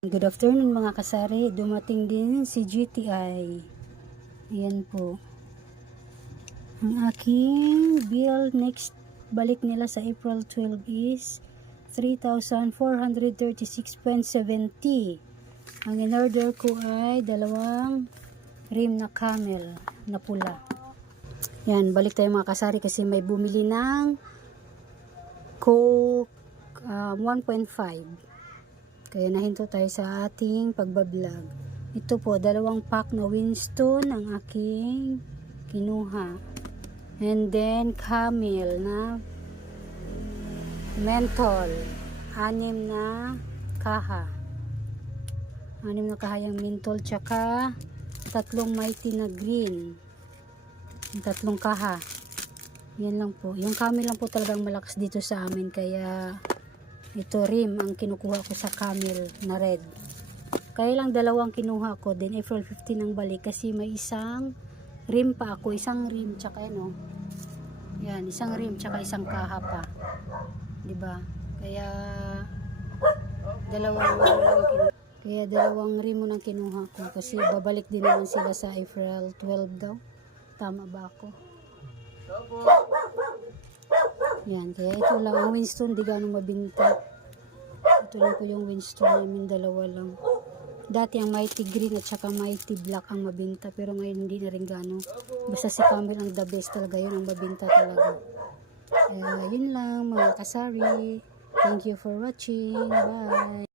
Good afternoon mga kasari, dumating din si GTI. Ayan po ang aking bill. Next balik nila sa April 12 is 3,436.70. Ang in-order ko ay dalawang rim na camel na pula. Yan, balik tayo mga kasari kasi may bumili ng Coke 1.5. Kaya nahinto tayo sa ating pagbablog. Ito po, dalawang pack na Winston ang aking kinuha. And then, Camel na menthol. 6 na kaha. 6 na kaha yung menthol. Tsaka, 3 mighty na green. Yung 3 kaha. Yan lang po. Yung Camel lang po talagang malakas dito sa amin. Kaya, ito rim ang kinukuha ko sa camel na red. Kaya lang dalawang kinuha ko. Then April 15 ang balik kasi may isang rim pa ako. Isang rim tsaka ano. Yan, isang rim tsaka isang kaha pa. Diba? Kaya dalawang rim mo nang kinuha ko. Kasi babalik din naman sila sa April 12 daw. Tama ba ako? Yan, kaya ito lang ang Winston, di ganong mabinta. Ito lang po yung Winston namin, dalawa lang. Dati ang Mighty Green at saka Mighty Black ang mabinta, pero ngayon hindi na rin gano'n. Basta si Camel ang the best talaga, yun ang mabinta talaga. Yun lang mga kasari. Thank you for watching. Bye!